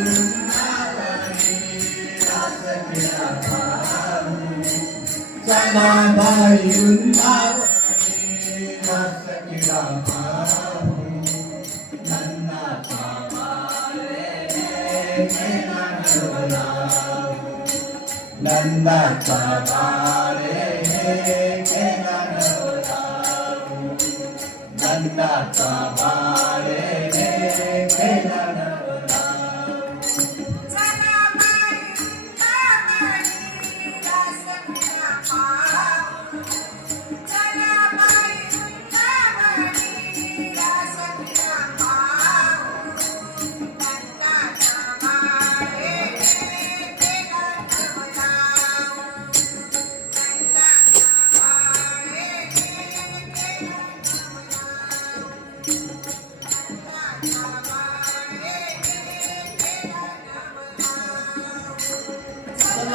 Nanda Tabare, Nanda Tabare, Nanda Tabare, Nanda Tabare, Nanda Tabare, Nanda Tabare, Nanda Tabare,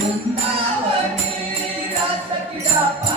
Oh, my God.